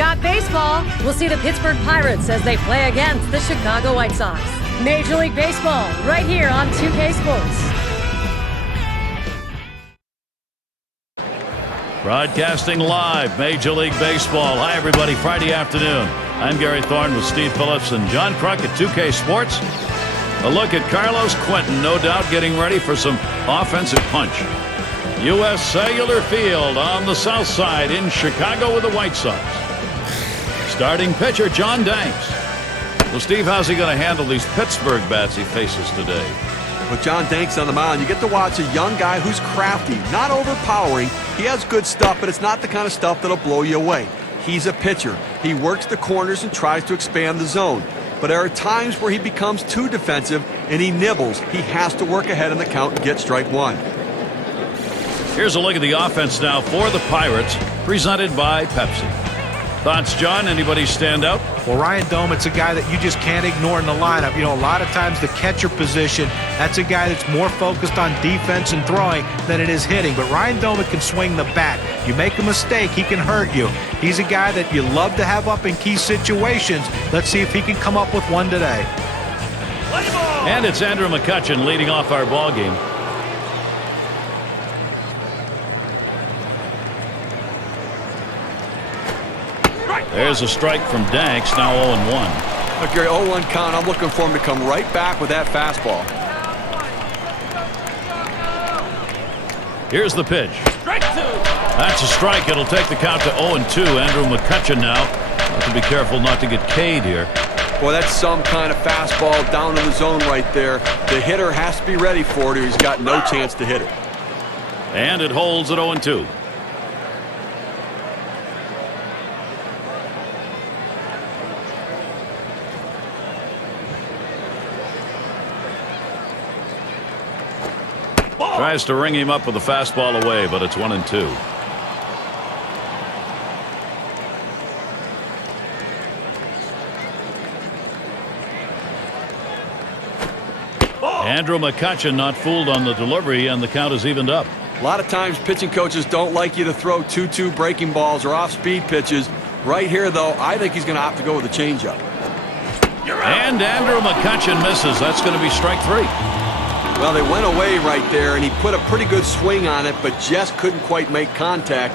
got baseball. We'll see the Pittsburgh Pirates as they play against the Chicago White Sox. Major League Baseball, right here on 2K Sports. Broadcasting live, Major League Baseball. Hi, everybody. Friday afternoon. I'm Gary Thorne with Steve Phillips and John Kruk at 2K Sports. A look at Carlos Quentin, no doubt getting ready for some offensive punch. U.S. Cellular Field on the south side in Chicago with the White Sox. Starting pitcher, John Danks. Well, Steve, how's he going to handle these Pittsburgh bats he faces today? With John Danks on the mound, you get to watch a young guy who's crafty, not overpowering. He has good stuff, but it's not the kind of stuff that'll blow you away. He's a pitcher. He works the corners and tries to expand the zone. But there are times where he becomes too defensive and he nibbles. He has to work ahead in the count and get strike one. Here's a look at the offense now for the Pirates, presented by Pepsi. Thoughts, John? Anybody stand out? Well, Ryan Domit's a guy that you just can't ignore in the lineup. You know, a lot of times the catcher position, that's a guy that's more focused on defense and throwing than it is hitting. But Ryan Domit can swing the bat. You make a mistake, he can hurt you. He's a guy that you love to have up in key situations. Let's see if he can come up with one today. And it's Andrew McCutchen leading off our ball game. There's a strike from Danks, now 0-1. Look, Gary, 0-1 count. I'm looking for him to come right back with that fastball. Here's the pitch. Strike two. That's a strike. It'll take the count to 0-2. Andrew McCutchen now. Have to be careful not to get K'd here. Boy, that's some kind of fastball down in the zone right there. The hitter has to be ready for it or he's got no chance to hit it. And it holds at 0-2. Tries to ring him up with a fastball away, but it's 1-2. Andrew McCutchen not fooled on the delivery, and the count is evened up. A lot of times pitching coaches don't like you to throw 2-2 breaking balls or off-speed pitches. Right here, though, I think he's going to opt to go with a changeup. And Andrew McCutchen misses. That's going to be strike three. Well, they went away right there, and he put a pretty good swing on it, but just couldn't quite make contact.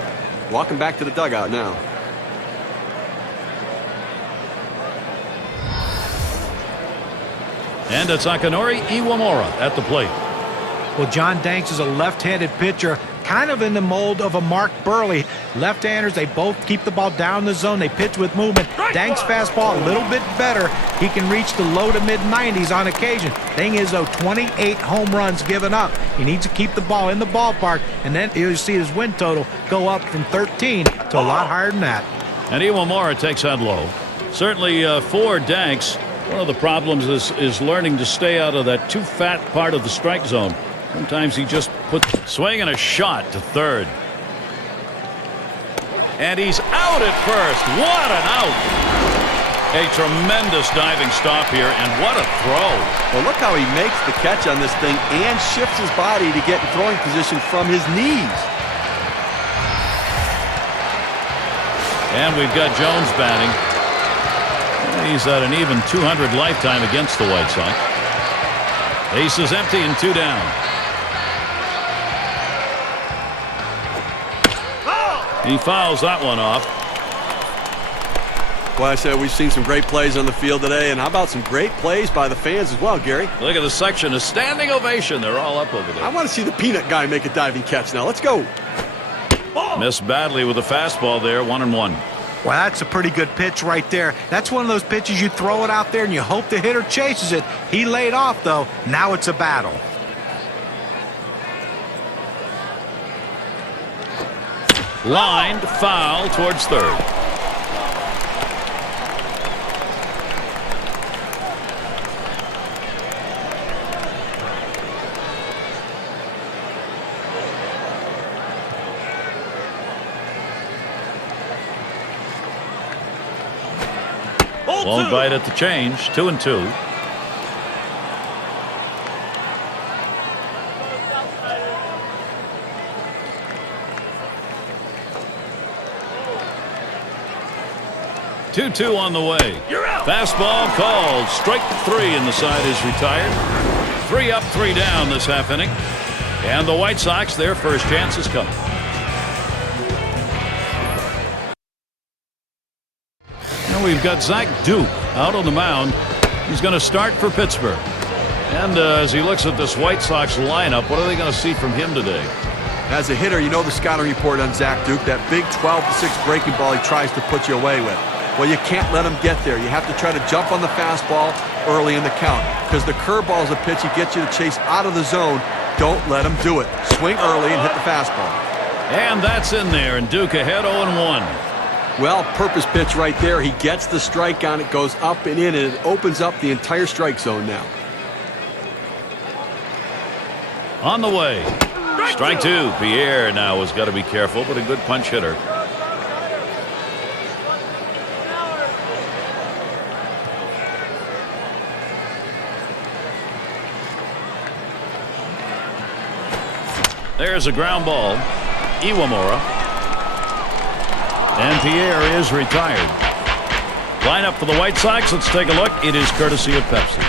Walking back to the dugout now. And it's Akinori Iwamura at the plate. Well, John Danks is a left-handed pitcher, kind of in the mold of a Mark Burley. Left-handers, they both keep the ball down the zone. They pitch with movement. Danks' fastball a little bit better. He can reach the low to mid-90s on occasion. Thing is, though, 28 home runs given up. He needs to keep the ball in the ballpark, and then you'll see his win total go up from 13 to a lot higher than that. And Iwamura takes that low. Certainly for Danks, one of the problems is learning to stay out of that too fat part of the strike zone. Sometimes he just puts swing and a shot to third. And he's out at first. What an out. A tremendous diving stop here, and what a throw. Well, look how he makes the catch on this thing and shifts his body to get in throwing position from his knees. And we've got Jones batting. He's at an even 200 lifetime against the White Sox. Base is empty and two down. He fouls that one off. Well, I said we've seen some great plays on the field today, and how about some great plays by the fans as well, Gary? Look at the section, a standing ovation. They're all up over there. I want to see the peanut guy make a diving catch now. Let's go. Missed badly with a fastball there, 1-1. Well, that's a pretty good pitch right there. That's one of those pitches you throw it out there and you hope the hitter chases it. He laid off, though. Now it's a battle. Lined foul towards third. Won't bite at the change. 2-2. 2-2 on the way. Fastball called. Strike 3, and the side is retired. 3 up, 3 down this half inning. And the White Sox, their first chance is coming. Now we've got Zach Duke out on the mound. He's going to start for Pittsburgh. And as he looks at this White Sox lineup, what are they going to see from him today? As a hitter, you know the scouting report on Zach Duke, that big 12-6 breaking ball he tries to put you away with. Well, you can't let him get there. You have to try to jump on the fastball early in the count, because the curveball is a pitch he gets you to chase out of the zone. Don't let him do it. Swing early and hit the fastball. And that's in there, and Duke ahead 0-1. Well, purpose pitch right there. He gets the strike on it, goes up and in, and it opens up the entire strike zone now. On the way. Strike 2. Pierre now has got to be careful, but a good punch hitter. There's a ground ball. Iwamura. And Pierre is retired. Lineup for the White Sox. Let's take a look. It is courtesy of Pepsi.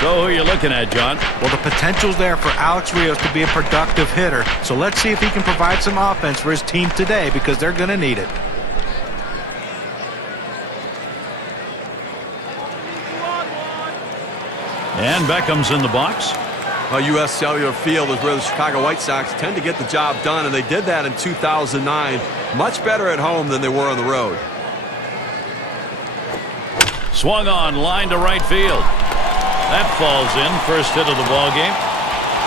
So who are you looking at, John? Well, the potential's there for Alex Rios to be a productive hitter. So let's see if he can provide some offense for his team today, because they're going to need it. And Beckham's in the box. U.S. Cellular Field is where the Chicago White Sox tend to get the job done, and they did that in 2009. Much better at home than they were on the road. Swung on, line to right field. That falls in. First hit of the ball game.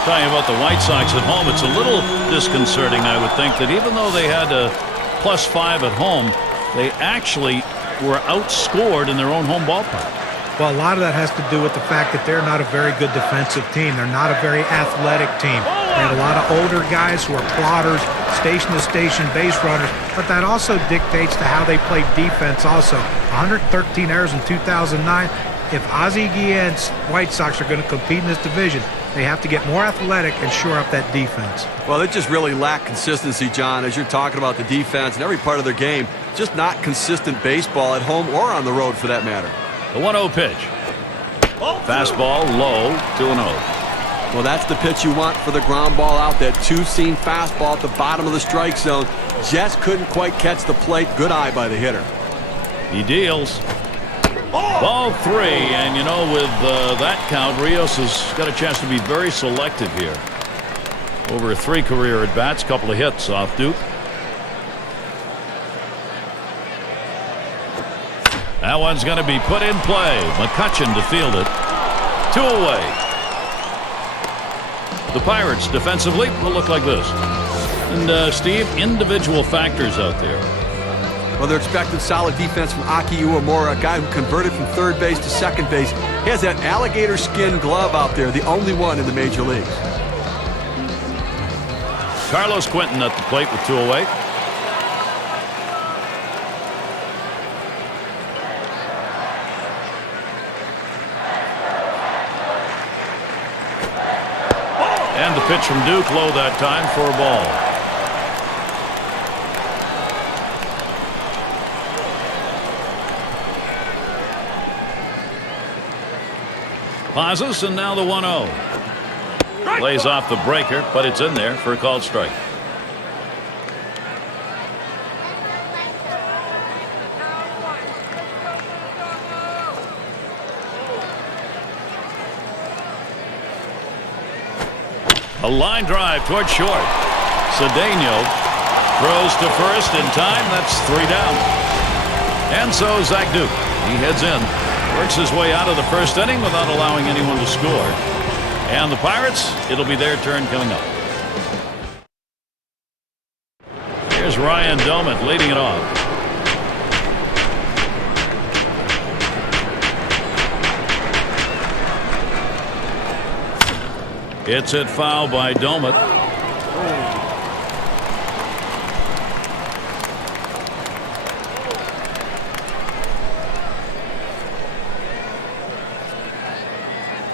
Talking about the White Sox at home, it's a little disconcerting, I would think, that even though they had a +5 at home, they actually were outscored in their own home ballpark. Well, a lot of that has to do with the fact that they're not a very good defensive team. They're not a very athletic team. They have a lot of older guys who are plotters, station-to-station base runners, but that also dictates to how they play defense also. 113 errors in 2009. If Ozzie Guillen's White Sox are going to compete in this division, they have to get more athletic and shore up that defense. Well, they just really lack consistency, John, as you're talking about the defense and every part of their game. Just not consistent baseball at home or on the road for that matter. The 1-0 pitch. Fastball low, 2-0. Well, that's the pitch you want for the ground ball out. That two-seam fastball at the bottom of the strike zone. Just couldn't quite catch the plate. Good eye by the hitter. He deals. Ball 3, and you know, with that count, Rios has got a chance to be very selective here. Over 3 career at-bats, couple of hits off Duke. That one's going to be put in play. McCutchen to field it. 2 away. The Pirates defensively will look like this. And Steve, individual factors out there. Well, they're expecting solid defense from Aki Uemura, a guy who converted from third base to second base. He has that alligator skin glove out there, the only one in the major leagues. Carlos Quentin at the plate with 2 away. And the pitch from Duke low that time for a ball. Pauses, and now the 1-0. Plays off the breaker, but it's in there for a called strike. A line drive toward short. Cedeno throws to first in time. That's 3 down. And so Zach Duke, he heads in. Works his way out of the first inning without allowing anyone to score. And the Pirates, it'll be their turn coming up. Here's Ryan Doumit leading it off. It's hit foul by Doumit.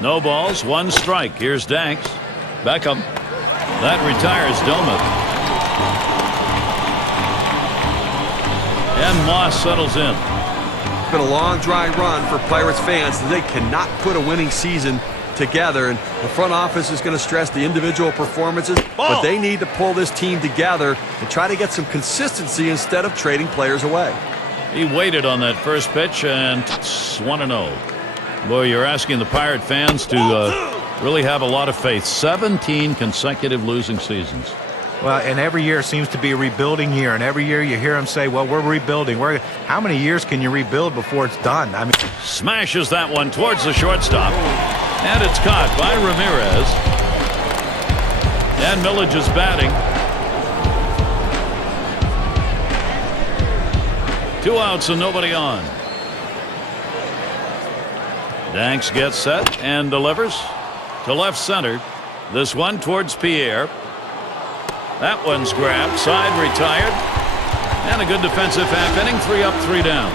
No balls, 1 strike. Here's Danks. Beckham. That retires Doumit. And Moss settles in. It's been a long, dry run for Pirates fans. They cannot put a winning season together, and the front office is going to stress the individual performances, but they need to pull this team together and try to get some consistency instead of trading players away. He waited on that first pitch, and it's 1-0. Boy, you're asking the Pirate fans to really have a lot of faith. 17 consecutive losing seasons. Well, and every year seems to be a rebuilding year, and every year you hear them say, well, we're rebuilding. How many years can you rebuild before it's done? I mean, smashes that one towards the shortstop, and it's caught by Ramirez. And Millage is batting. 2 outs and nobody on. Danks gets set and delivers to left center. This one towards Pierre. That one's grabbed, side retired, and a good defensive half inning. 3 up, 3 down.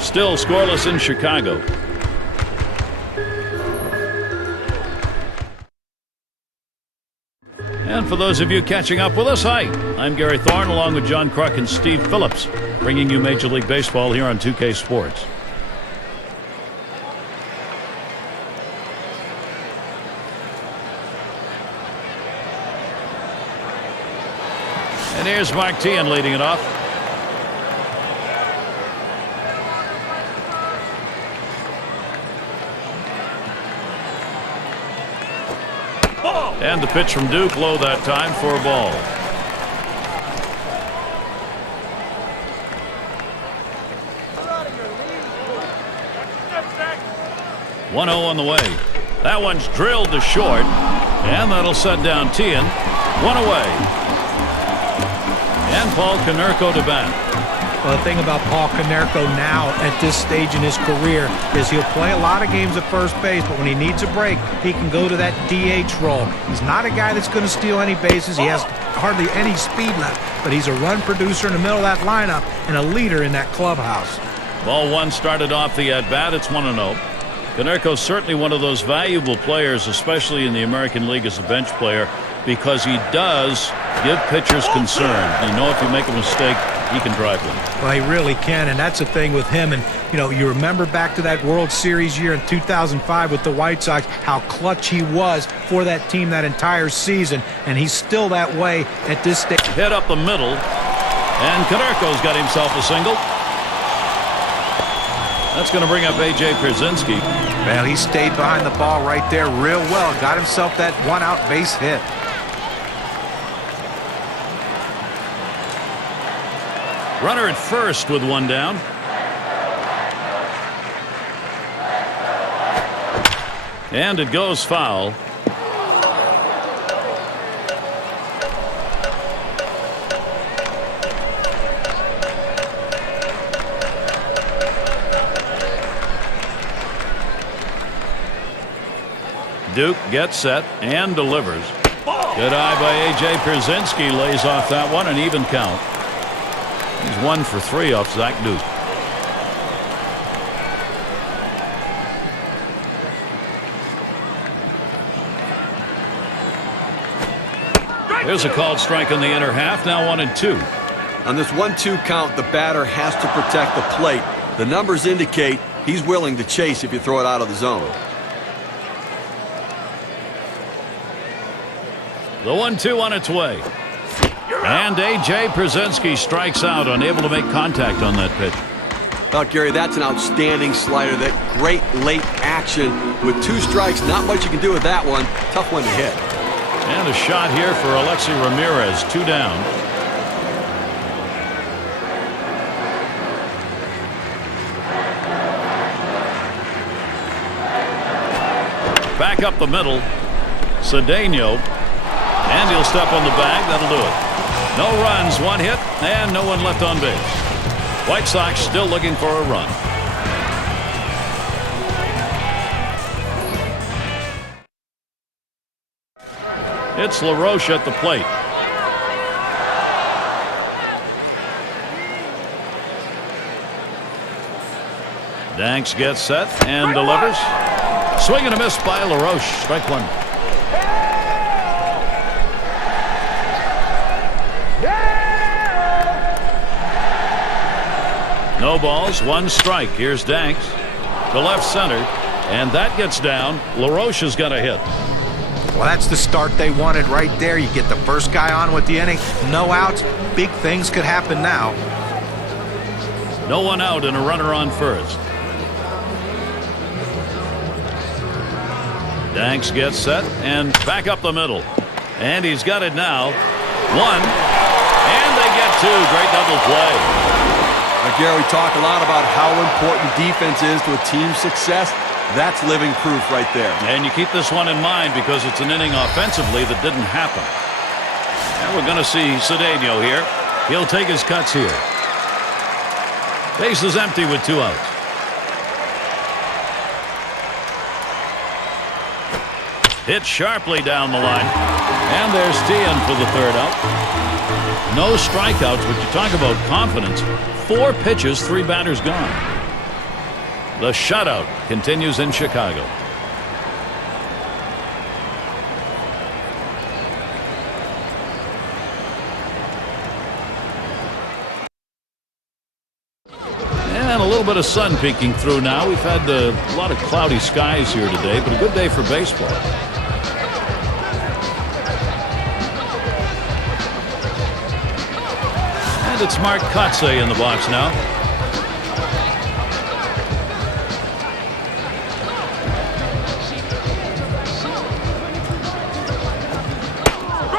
Still scoreless in Chicago. And for those of you catching up with us, hi, I'm Gary Thorne along with John Kruk and Steve Phillips, bringing you Major League Baseball here on 2K Sports. And here's Mark Teahan leading it off. And the pitch from Duke low that time for a ball. One 0 on the way. That one's drilled to short, and that'll set down Teahan. 1 away. And Paul Konerko to bat. well, the thing about Paul Konerko now at this stage in his career is he'll play a lot of games at first base, but when he needs a break, he can go to that DH role. He's not a guy that's going to steal any bases. He has hardly any speed left, but he's a run producer in the middle of that lineup and a leader in that clubhouse. Ball one started off the at-bat. It's 1-0. Konerko's certainly one of those valuable players, especially in the American League as a bench player, because he does give pitchers concern. You know, if you make a mistake, he can drive them. Well, he really can, and that's the thing with him. And, you know, you remember back to that World Series year in 2005 with the White Sox, how clutch he was for that team that entire season, and he's still that way at this stage. Hit up the middle, and Konerko's got himself a single. That's going to bring up A.J. Pierzynski. Well, he stayed behind the ball right there real well. Got himself that one-out base hit. Runner at first with one down. And it goes foul. Duke gets set and delivers. Good eye by A.J. Pierzynski, lays off that one, an even count. He's 1 for 3 off Zach Duke. There's a called strike in the inner half, now 1-2. On this 1-2 count, the batter has to protect the plate. The numbers indicate he's willing to chase if you throw it out of the zone. The 1-2 on its way. And A.J. Pierzynski strikes out, unable to make contact on that pitch. Well, Gary, that's an outstanding slider. That great late action with 2 strikes. Not much you can do with that one. Tough one to hit. And a shot here for Alexi Ramirez. 2 down. Back up the middle. Cedeno. And he'll step on the bag. That'll do it. No runs, 1 hit, and no one left on base. White Sox still looking for a run. It's LaRoche at the plate. Danks gets set and delivers. Swing and a miss by LaRoche. Strike one. No balls, one strike. Here's Danks to left center, and that gets down. LaRoche has got a hit. Well, that's the start they wanted right there. You get the first guy on with the inning, no outs. Big things could happen now. No one out and a runner on first. Danks gets set and back up the middle. And he's got it now. One. And they get two. Great double play. Now, Gary, we talk a lot about how important defense is to a team's success. That's living proof right there. And you keep this one in mind because it's an inning offensively that didn't happen. And we're going to see Sabathia here. He'll take his cuts here. Base is empty with 2 outs. Hit sharply down the line. And there's Tien for the 3rd out. No strikeouts, but you talk about confidence. 4 pitches, 3 batters gone. The shutout continues in Chicago. And a little bit of sun peeking through now. We've had a lot of cloudy skies here today, but a good day for baseball. And it's Mark Kotsay in the box now.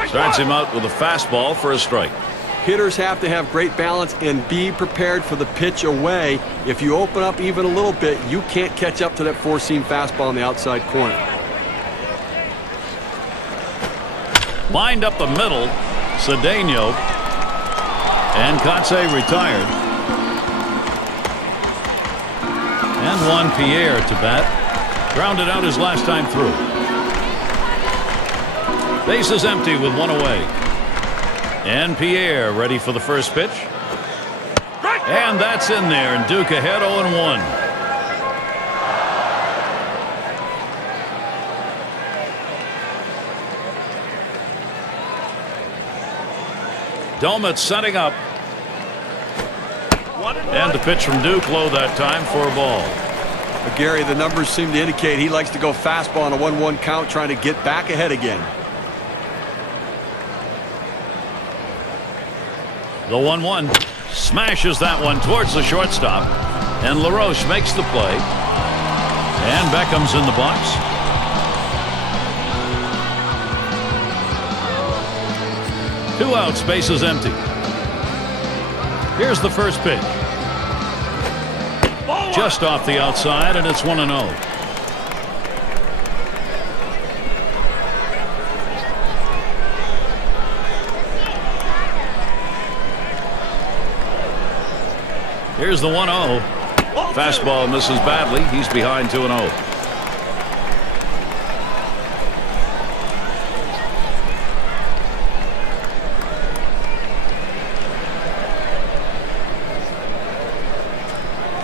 Starts him out with a fastball for a strike. Hitters have to have great balance and be prepared for the pitch away. If you open up even a little bit, you can't catch up to that four-seam fastball on the outside corner. Lined up the middle, Sabathia, and Kotsay retired. And Juan Pierre to bat. Grounded out his last time through. Base is empty with 1 away. And Pierre ready for the first pitch. And that's in there, and Duke ahead 0-1. Domet setting up. And the pitch from Duke low that time for a ball. But Gary, the numbers seem to indicate he likes to go fastball on a 1-1 count, trying to get back ahead again. The 1-1 smashes that one towards the shortstop, and LaRoche makes the play, and Beckham's in the box. Two outs, base is empty. Here's the first pitch. Just off the outside, and it's 1-0. Here's the 1-0. Fastball misses badly. He's behind 2-0.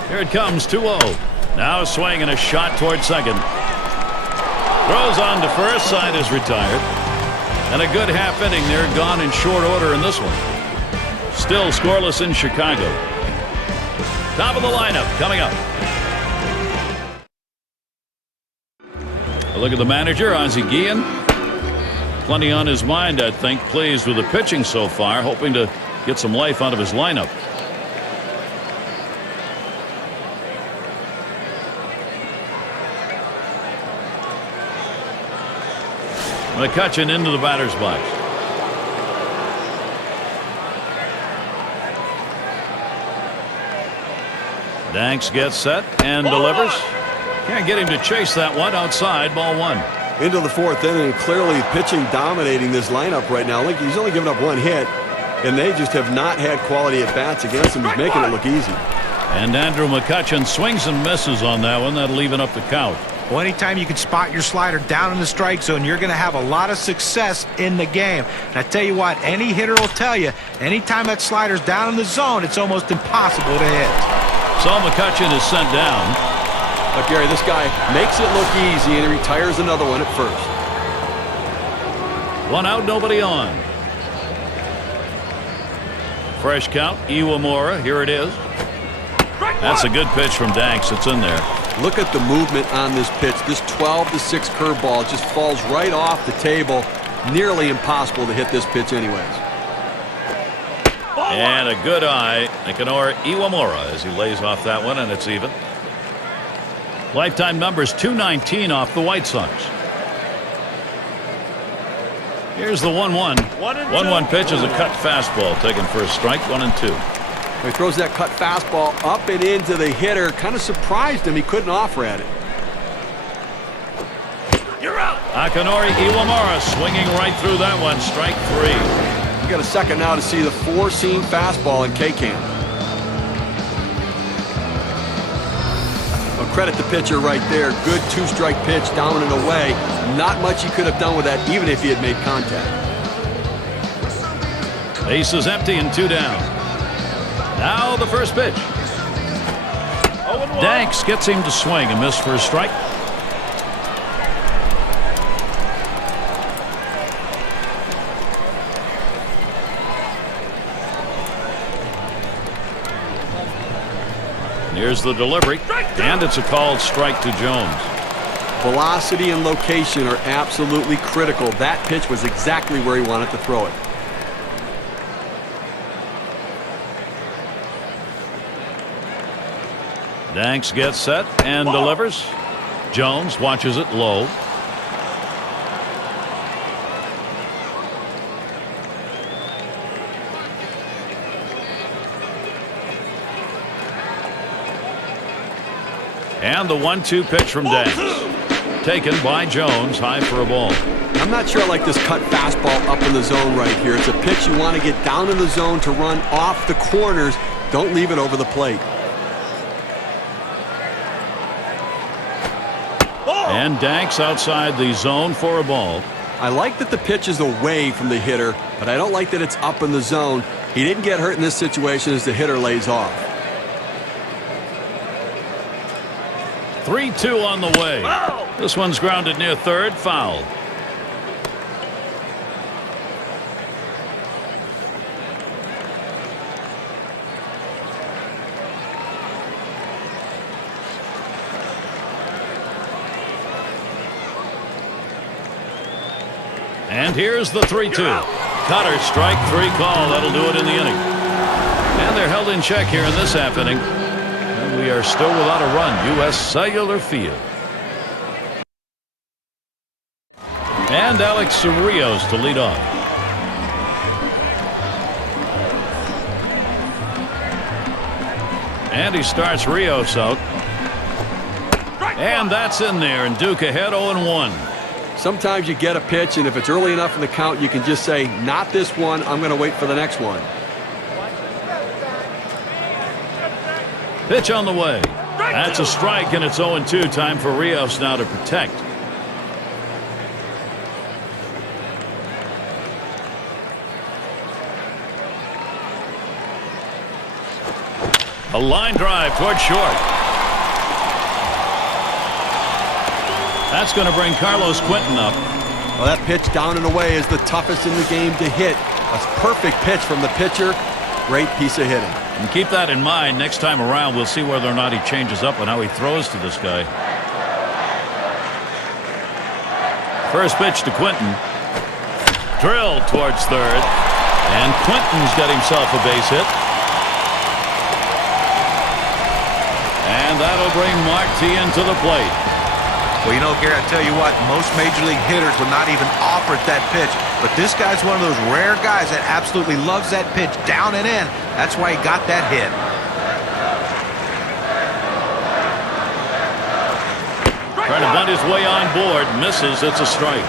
Here it comes, 2-0. Now a swing and a shot toward second. Throws on to first. Side is retired. And a good half inning there, gone in short order in this one. Still scoreless in Chicago. Top of the lineup coming up. A look at the manager, Ozzie Guillen. Plenty on his mind, I think. Pleased with the pitching so far, hoping to get some life out of his lineup. McCutchen into the batter's box. Danks gets set and delivers. Can't get him to chase that one outside. Ball 1. Into the 4th inning, clearly pitching dominating this lineup right now. Look, he's only given up 1 hit, and they just have not had quality at bats against him. He's making it look easy. And Andrew McCutchen swings and misses on that one. That'll even up the count. Well, anytime you can spot your slider down in the strike zone, you're going to have a lot of success in the game. And I tell you what, any hitter will tell you, anytime that slider's down in the zone, it's almost impossible to hit. So McCutchen is sent down. But Gary, this guy makes it look easy, and he retires another one at first. 1 out, nobody on. Fresh count, Iwamura. Here it is. That's a good pitch from Danks. It's in there. Look at the movement on this pitch. This 12-6 curveball just falls right off the table. Nearly impossible to hit this pitch anyways. And a good eye. Nicanor Iwamura as he lays off that one, and it's even. Lifetime numbers 219 off the White Sox. Here's the 1-1. 1-1 pitch is a cut fastball taken for a strike, 1-2. He throws that cut fastball up and into the hitter. Kind of surprised him. He couldn't offer at it. You're out. Akinori Iwamura swinging right through that one. Strike 3. We got a second now to see the four-seam fastball in K-Camp. Well, credit the pitcher right there. Good two-strike pitch down and away. Not much he could have done with that, even if he had made contact. Base is empty and 2 down. Now the first pitch. Danks gets him to swing and miss for a strike. Here's the delivery, and it's a called strike to Jones. Velocity and location are absolutely critical. That pitch was exactly where he wanted to throw it. Danks gets set and delivers. Jones watches it low. And the 1-2 pitch from Danks. Taken by Jones, high for a ball. I'm not sure I like this cut fastball up in the zone right here. It's a pitch you want to get down in the zone to run off the corners. Don't leave it over the plate. And Danks outside the zone for a ball. I like that the pitch is away from the hitter, but I don't like that it's up in the zone. He didn't get hurt in this situation as the hitter lays off. 3-2 on the way. This one's grounded near third, foul. And here's the 3-2. Cutter, strike 3 call. That'll do it in the inning. And they're held in check here in this half inning. And we are still without a run. U.S. Cellular Field. And Alex Rios to lead off. And he starts Rios out. And that's in there. And Duke ahead 0-1. Sometimes you get a pitch, and if it's early enough in the count, you can just say, not this one, I'm going to wait for the next one. Pitch on the way. That's a strike, and it's 0-2. Time for Rios now to protect. A line drive toward short. That's going to bring Carlos Quentin up. Well, that pitch down and away is the toughest in the game to hit. A perfect pitch from the pitcher. Great piece of hitting. And keep that in mind. Next time around, we'll see whether or not he changes up on how he throws to this guy. First pitch to Quentin. Drilled towards third. And Quentin's got himself a base hit. And that'll bring Marti into the plate. Well, you know, Gary, I tell you what, most major league hitters would not even offer at that pitch. But this guy's one of those rare guys that absolutely loves that pitch down and in. That's why he got that hit. Trying to bunt his way on board. Misses. It's a strike.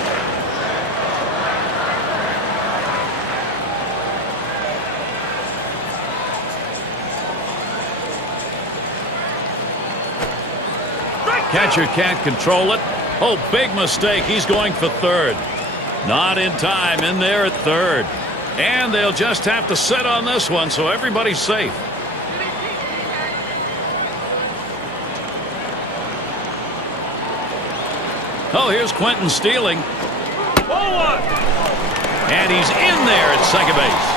Catcher can't control it. Oh, big mistake. He's going for third. Not in time. In there at third. And they'll just have to sit on this one, so everybody's safe. Oh, here's Quentin stealing. And he's in there at second base.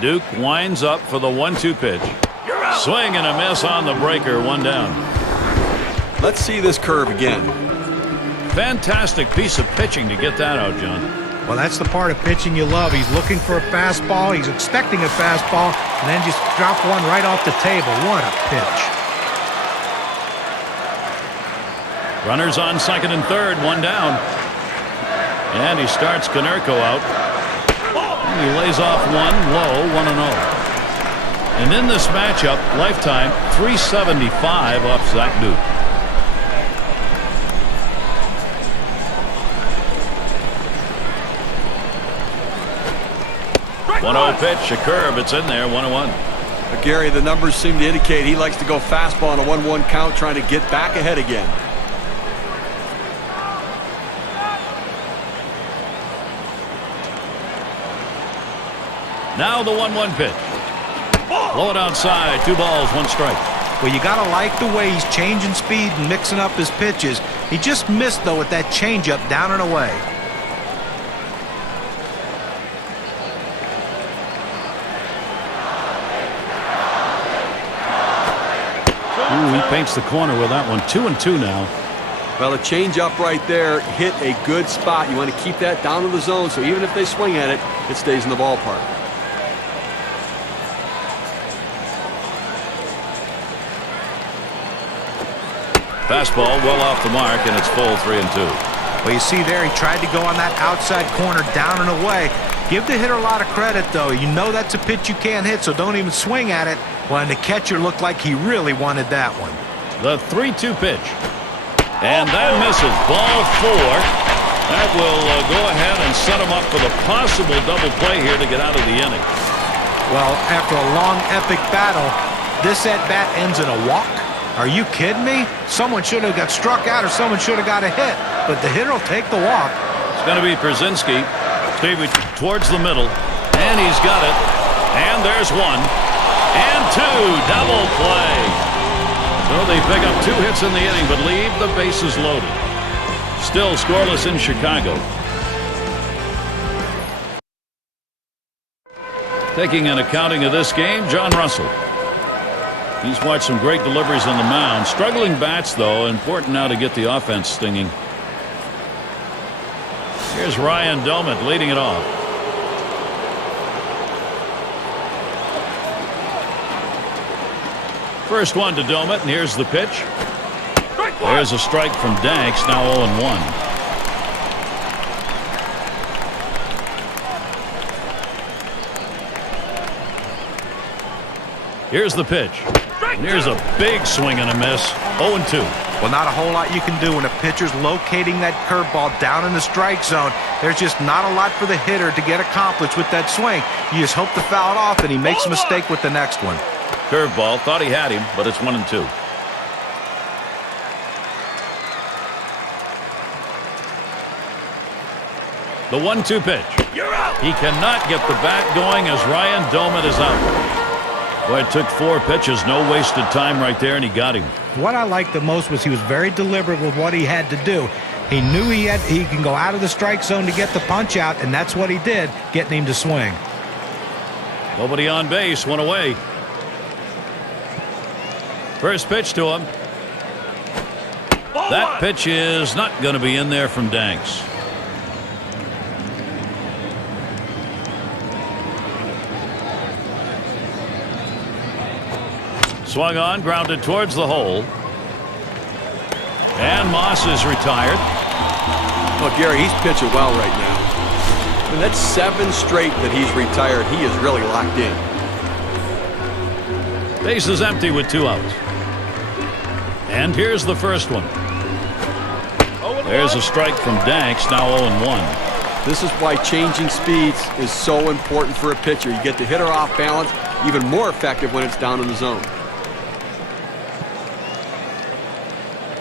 Duke winds up for the 1-2 pitch. Swing and a miss on the breaker, one down. Let's see this curve again. Fantastic piece of pitching to get that out, John. Well, that's the part of pitching you love. He's looking for a fastball. He's expecting a fastball, and then just drop one right off the table. What a pitch. Runners on second and third, one down. And he starts Konerko out. And he lays off one low, 1-0. And in this matchup, lifetime 375 off Zach Duke. One 1-0 pitch, a curve, it's in there, 1-1. But Gary, the numbers seem to indicate he likes to go fastball on a 1-1 count, trying to get back ahead again. Now the 1-1 pitch. Blow it outside, 2 balls, 1 strike. Well, you got to like the way he's changing speed and mixing up his pitches. He just missed, though, with that changeup down and away. Ooh, he paints the corner with that one. 2-2 now. Well, a changeup right there hit a good spot. You want to keep that down to the zone, so even if they swing at it, it stays in the ballpark. Fastball well off the mark, and it's full, 3-2. Well, you see there, he tried to go on that outside corner down and away. Give the hitter a lot of credit, though. You know that's a pitch you can't hit, so don't even swing at it. Well, and the catcher looked like he really wanted that one. The 3-2 pitch. And that misses. Ball 4. That will go ahead and set him up for the possible double play here to get out of the inning. Well, after a long, epic battle, this at-bat ends in a walk. Are you kidding me? Someone should have got struck out or someone should have got a hit. But the hitter will take the walk. It's going to be Brzezinski. Stevie towards the middle. And he's got it. And there's 1. And 2. Double play. So they pick up 2 hits in the inning but leave the bases loaded. Still scoreless in Chicago. Taking an accounting of this game, John Russell. He's watched some great deliveries on the mound. Struggling bats, though. Important now to get the offense stinging. Here's Ryan Domit leading it off. First one to Domit, and here's the pitch. There's a strike from Danks, now 0-1. Here's the pitch. And here's a big swing and a miss. 0-2. Well, not a whole lot you can do when a pitcher's locating that curveball down in the strike zone. There's just not a lot for the hitter to get accomplished with that swing. You just hope to foul it off, and he makes a mistake with the next one. Curveball, thought he had him, but it's 1-2. The 1-2 pitch. He cannot get the bat going as Ryan Domit is out. Boy, it took 4 pitches, no wasted time right there, and he got him. What I liked the most was he was very deliberate with what he had to do. He knew he can go out of the strike zone to get the punch out, and that's what he did, getting him to swing. Nobody on base, 1 away. First pitch to him. That pitch is not going to be in there from Danks. Swung on, grounded towards the hole. And Moss is retired. Well, Gary, he's pitching well right now. I mean, that's 7 straight that he's retired. He is really locked in. Base is empty with 2 outs. And here's the first one. There's a strike from Danks, now 0-1. This is why changing speeds is so important for a pitcher. You get the hitter off balance, even more effective when it's down in the zone.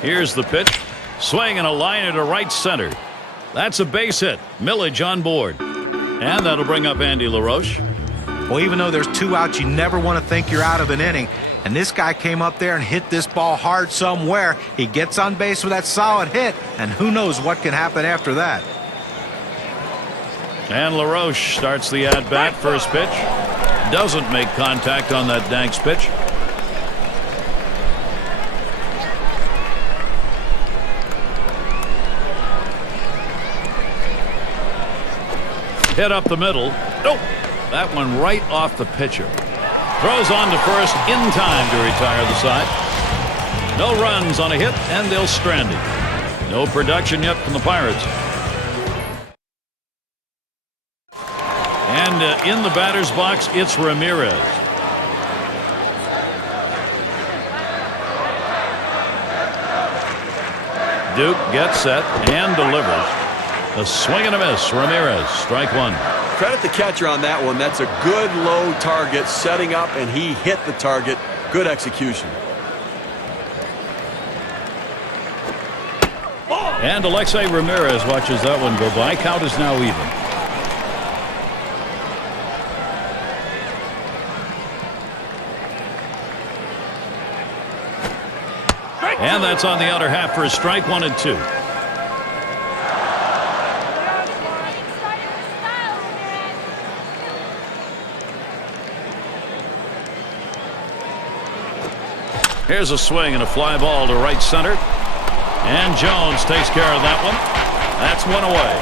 Here's the pitch. Swing and a liner to right center. That's a base hit. Millage on board. And that'll bring up Andy LaRoche. Well, even though there's 2 outs, you never want to think you're out of an inning. And this guy came up there and hit this ball hard somewhere. He gets on base with that solid hit, and who knows what can happen after that. And LaRoche starts the at-bat. First pitch. doesn't make contact on that Danks pitch. Hit up the middle. Nope. That one right off the pitcher. Throws on to first in time to retire the side. No runs on a hit, and they'll strand him. No production yet from the Pirates. And in the batter's box, it's Ramirez. Duke gets set and delivers. A swing and a miss. Ramirez, strike one. Credit the catcher on that one. That's a good low target, setting up, and he hit the target. Good execution. And Alexei Ramirez watches that one go by. Count is now even. And that's on the outer half for a strike, 1 and 2. Here's a swing and a fly ball to right center. And Jones takes care of that one. That's one away.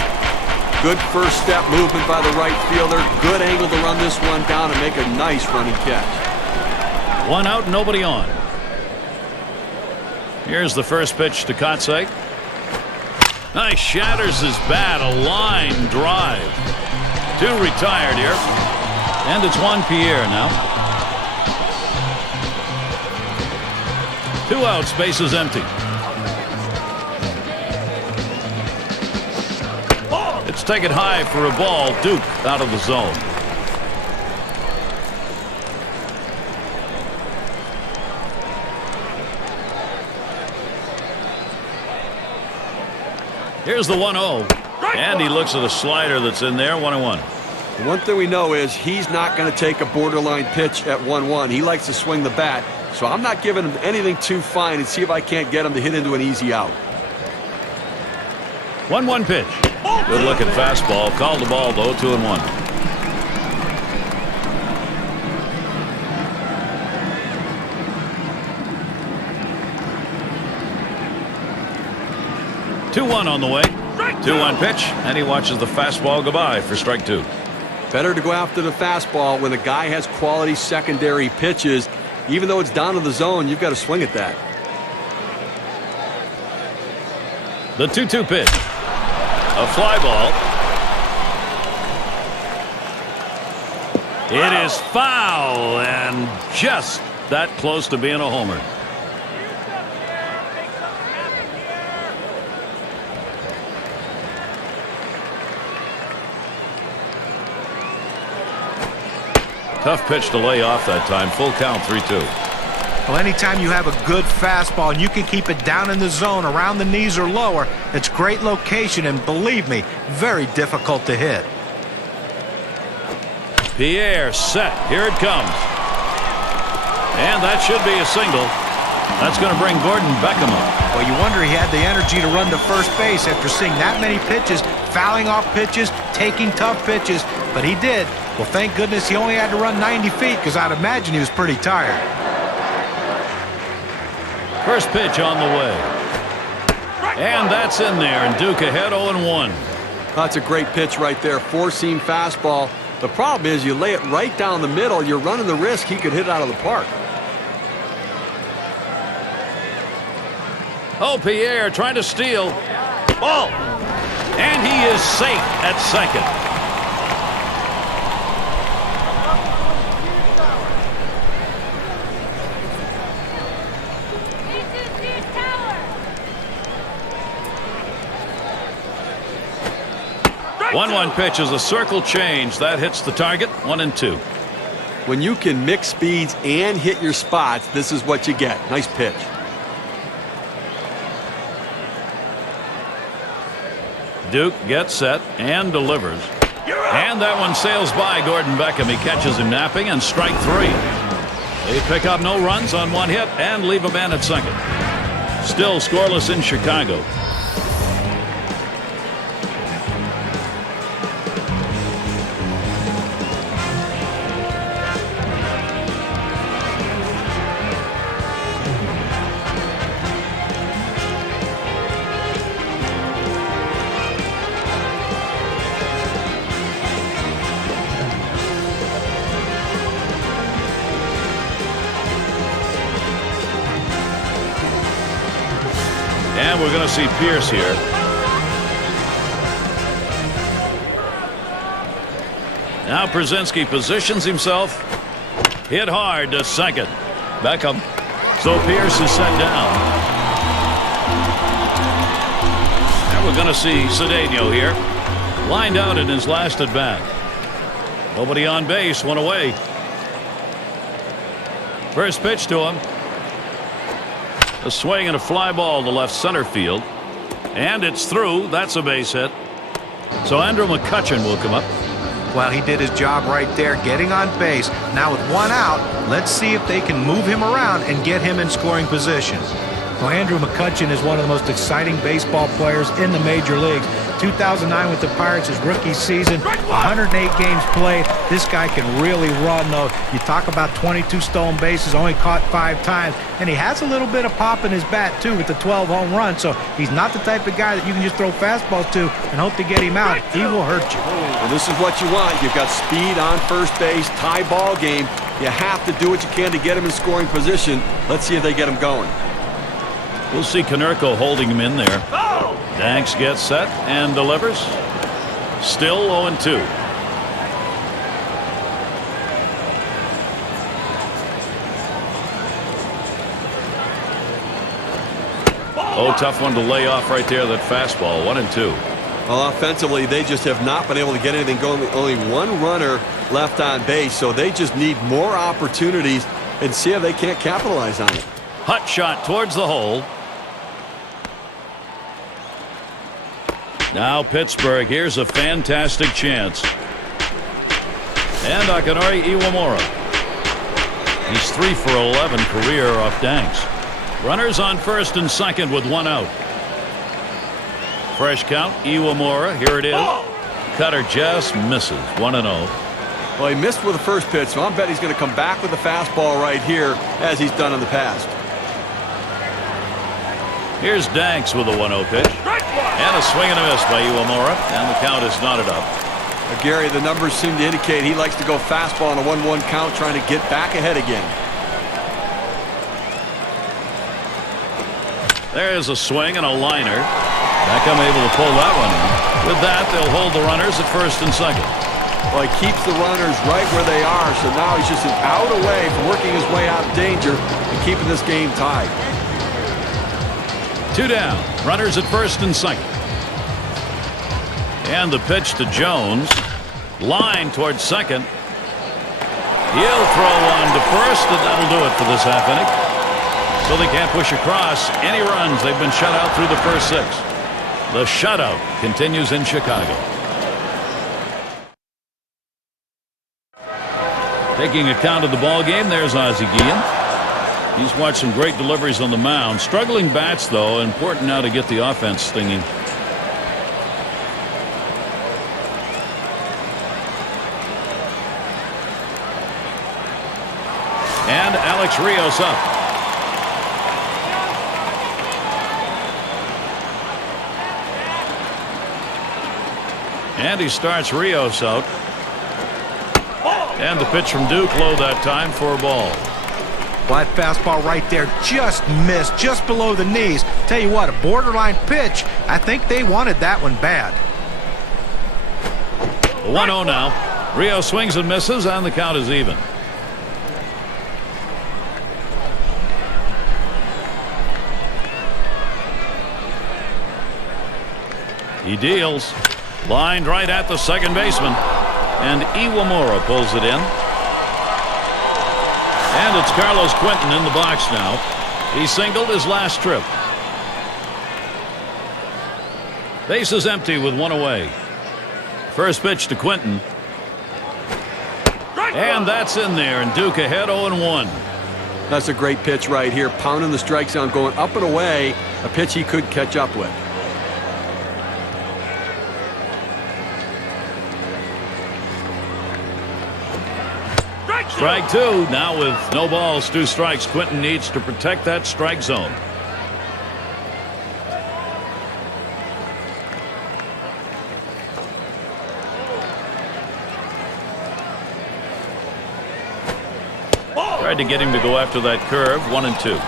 Good first step movement by the right fielder. Good angle to run this one down and make a nice running catch. One out, nobody on. Here's the first pitch to Kotsay. Nice, shatters his bat. A line drive. 2 retired here. And it's Juan Pierre now. 2 outs, bases empty. It's taken high for a ball. Duke out of the zone. Here's the 1-0. And he looks at a slider that's in there. 1-1. One thing we know is he's not going to take a borderline pitch at 1-1. He likes to swing the bat. So I'm not giving him anything too fine and see if I can't get him to hit into an easy out. 1-1 pitch. Good looking fastball. Called the ball though. 2-1. On the way. 2-1 pitch, and he watches the fastball go by for strike 2. Better to go after the fastball when a guy has quality secondary pitches. Even though it's down to the zone, you've got to swing at that. The 2-2 pitch. A fly ball. It is foul and just that close to being a homer. Tough pitch to lay off that time. Full count, 3-2. Well, anytime you have a good fastball and you can keep it down in the zone around the knees or lower, it's great location and, believe me, very difficult to hit. Pierre set. Here it comes. And that should be a single. That's going to bring Gordon Beckham up. Well, you wonder he had the energy to run to first base after seeing that many pitches, fouling off pitches, taking tough pitches, but he did. Well, thank goodness he only had to run 90 feet because I'd imagine he was pretty tired. First pitch on the way. And that's in there, and Duke ahead 0-1. That's a great pitch right there. 4-seam fastball. The problem is you lay it right down the middle, you're running the risk he could hit it out of the park. Oh, Pierre trying to steal. Ball. And he is safe at second. One pitch is a circle change. That hits the target. 1-2. When you can mix speeds and hit your spots, this is what you get. Nice pitch. Duke gets set and delivers. And that one sails by Gordon Beckham. He catches him napping, and strike 3. They pick up no runs on 1 hit and leave a man at second. Still scoreless in Chicago. And we're going to see Pierce here. Now Brzezinski positions himself. Hit hard to second. Beckham. So Pierce is set down. And we're going to see Cedeno here. Lined out in his last at bat. Nobody on base, one away. First pitch to him. A swing and a fly ball to left center field. And it's through. That's a base hit. So Andrew McCutchen will come up. Well, he did his job right there, getting on base. Now with one out, let's see if they can move him around and get him in scoring position. Well, Andrew McCutchen is one of the most exciting baseball players in the major leagues. 2009 with the Pirates, his rookie season, 108 games played. This guy can really run, though. You talk about 22 stolen bases, only caught 5 times, and he has a little bit of pop in his bat, too, with the 12 home runs. So he's not the type of guy that you can just throw fastballs to and hope to get him out. He will hurt you. Well, this is what you want. You've got speed on first base, tie ball game. You have to do what you can to get him in scoring position. Let's see if they get him going. We'll see Konerko holding him in there. Danks gets set and delivers. Still 0-2. Oh, tough one to lay off right there, that fastball. 1-2. Well, offensively, they just have not been able to get anything going. Only one runner left on base, so they just need more opportunities and see if they can't capitalize on it. Hot shot towards the hole. Now Pittsburgh, here's a fantastic chance. And Akinori Iwamura. He's 3 for 11 career off Danks. Runners on first and second with 1 out. Fresh count, Iwamura, here it is. Cutter just misses, 1-0. Well, he missed with the first pitch, so I bet he's going to come back with the fastball right here, as he's done in the past. Here's Danks with a 1-0 pitch. And a swing and a miss by Iwamura, and the count is knotted up. Gary, the numbers seem to indicate he likes to go fastball on a 1-1 count, trying to get back ahead again. There's a swing and a liner. Beckham able to pull that one in. With that, they'll hold the runners at first and second. Well, he keeps the runners right where they are, so now he's just an out away from working his way out of danger and keeping this game tied. 2 down. Runners at first and second. And the pitch to Jones. Line towards second. He'll throw one to first, and that'll do it for this half inning. So they can't push across any runs. They've been shut out through the first 6. The shutout continues in Chicago. Taking account of the ball game, there's Ozzie Guillen. He's watched some great deliveries on the mound. Struggling bats, though. Important now to get the offense stinging. And Alex Rios up. And he starts Rios out. And the pitch from Duke low that time for a ball. Well, that fastball right there just missed, just below the knees. Tell you what, a borderline pitch. I think they wanted that one bad. 1-0 now. Rio swings and misses, and the count is even. He deals. Lined right at the second baseman. And Iwamura pulls it in. And it's Carlos Quentin in the box now. He singled his last trip. Base is empty with 1 away. First pitch to Quentin. And that's in there, and Duke ahead 0-1. That's a great pitch right here. Pounding the strike zone, going up and away. A pitch he could catch up with. Strike 2. Now with no balls, 2 strikes, Quentin needs to protect that strike zone. Tried to get him to go after that curve. 1-2.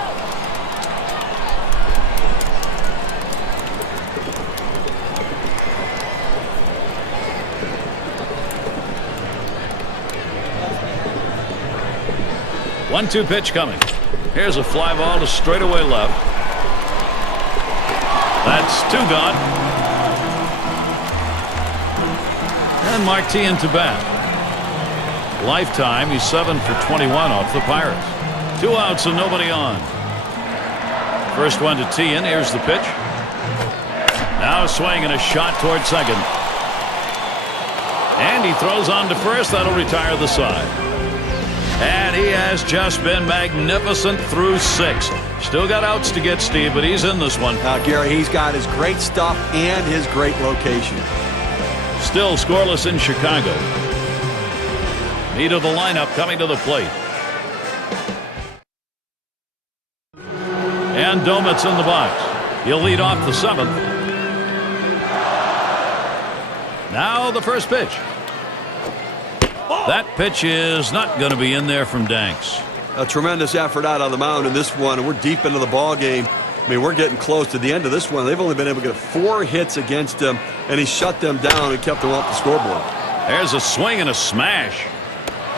1-2 pitch coming. Here's a fly ball to straightaway left. That's 2 gone. And Martin to bat. Lifetime, he's 7 for 21 off the Pirates. 2 outs and nobody on. First one to tee in. Here's the pitch. Now a swing and a shot toward second. And he throws on to first. That'll retire the side. And he has just been magnificent through 6. Still got outs to get, Steve, but he's in this one. Gary, he's got his great stuff and his great location. Still scoreless in Chicago. Meat of the lineup coming to the plate. And Domit's in the box. He'll lead off the 7th. Now the first pitch. That pitch is not going to be in there from Danks. A tremendous effort out on the mound in this one, and we're deep into the ball game. I mean, we're getting close to the end of this one. They've only been able to get 4 hits against him, and he shut them down and kept them off the scoreboard. There's a swing and a smash.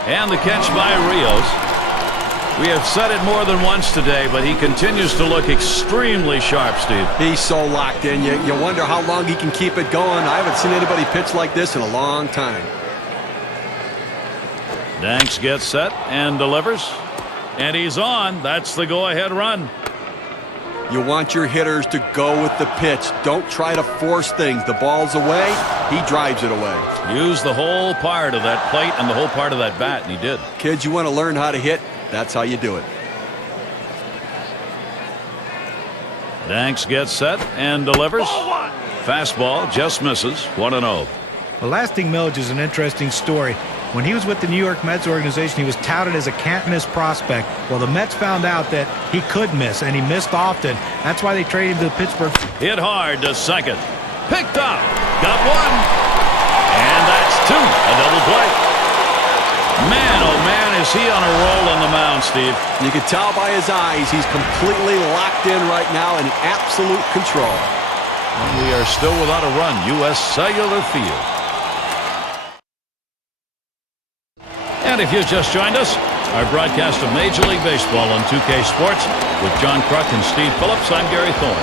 And the catch by Rios. We have said it more than once today, but he continues to look extremely sharp, Steve. He's so locked in. You wonder how long he can keep it going. I haven't seen anybody pitch like this in a long time. Danks gets set and delivers. And he's on. That's the go-ahead run. You want your hitters to go with the pitch. Don't try to force things. The ball's away. He drives it away. Use the whole part of that plate and the whole part of that bat, and he did. Kids, you want to learn how to hit? That's how you do it. Danks gets set and delivers. Fastball just misses. 1-0. Well, Lasting Milledge is an interesting story. When he was with the New York Mets organization, he was touted as a can't-miss prospect. Well, the Mets found out that he could miss, and he missed often. That's why they traded him to Pittsburgh. Hit hard to second. Picked up. Got 1. And that's 2. A double play. Man, oh man, is he on a roll on the mound, Steve. You can tell by his eyes he's completely locked in right now in absolute control. And we are still without a run. U.S. Cellular Field. And if you just joined us, our broadcast of Major League Baseball on 2K Sports with John Kruk and Steve Phillips. I'm Gary Thorne.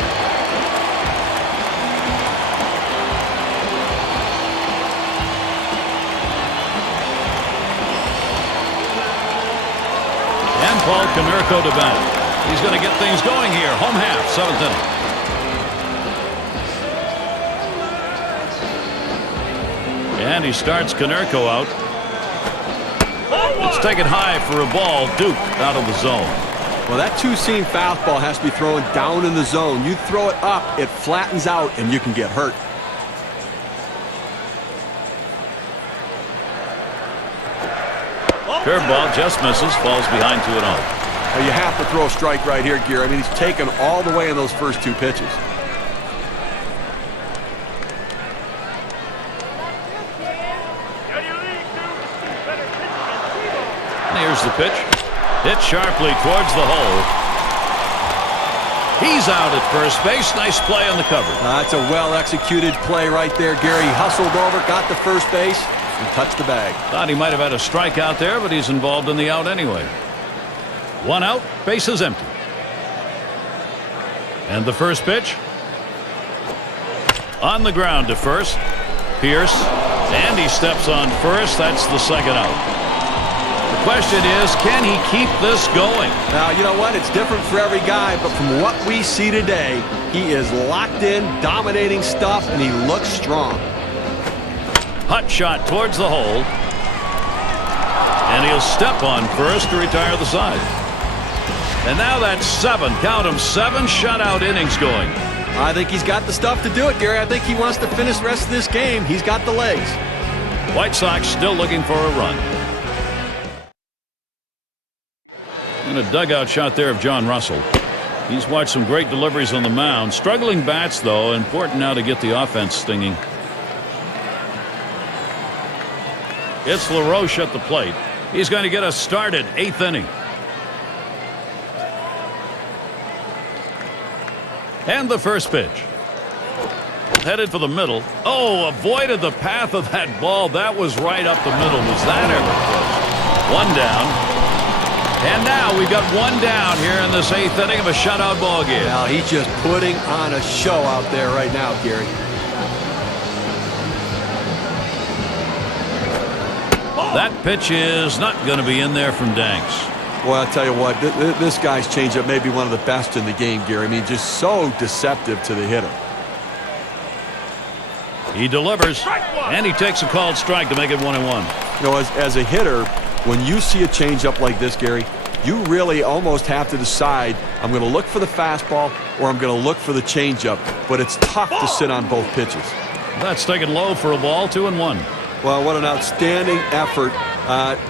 And Paul Konerko to bat. He's going to get things going here. Home half, 7th inning. And he starts Konerko out. It's taken high for a ball. Duke out of the zone. Well, that 2-seam fastball has to be thrown down in the zone. You throw it up, it flattens out, and you can get hurt. Curveball just misses, falls behind 2-0. Well, you have to throw a strike right here, Gary. I mean, he's taken all the way in those first 2 pitches. Here's the pitch. Hit sharply towards the hole. He's out at first base. Nice play on the cover. That's a well-executed play right there, Gary. He hustled over, got to first base, and touched the bag. Thought he might have had a strikeout there, but he's involved in the out anyway. 1 out, base is empty. And the first pitch. On the ground to first. Pierce. And he steps on first. That's the 2nd out. The question is, can he keep this going? Now, you know what? It's different for every guy, but from what we see today, he is locked in, dominating stuff, and he looks strong. Hot shot towards the hole. And he'll step on first to retire the side. And now that's 7. Count them, 7 shutout innings going. I think he's got the stuff to do it, Gary. I think he wants to finish the rest of this game. He's got the legs. White Sox still looking for a run. And a dugout shot there of John Russell. He's watched some great deliveries on the mound. Struggling bats, though. Important now to get the offense stinging. It's LaRoche at the plate. He's going to get us started. 8th inning. And the first pitch. Headed for the middle. Oh, avoided the path of that ball. That was right up the middle. Was that ever close? 1 down. And now we've got one down here in this 8th inning of a shutout ball game. Now he's just putting on a show out there right now, Gary. That pitch is not going to be in there from Danks. Well, I'll tell you what, this guy's changeup may be one of the best in the game, Gary. I mean, just so deceptive to the hitter. He delivers, and he takes a called strike to make it 1-1. You know, as a hitter, when you see a changeup like this, Gary, you really almost have to decide, I'm going to look for the fastball or I'm going to look for the changeup. But it's tough to sit on both pitches. That's taken low for a ball, 2-1. Well, what an outstanding effort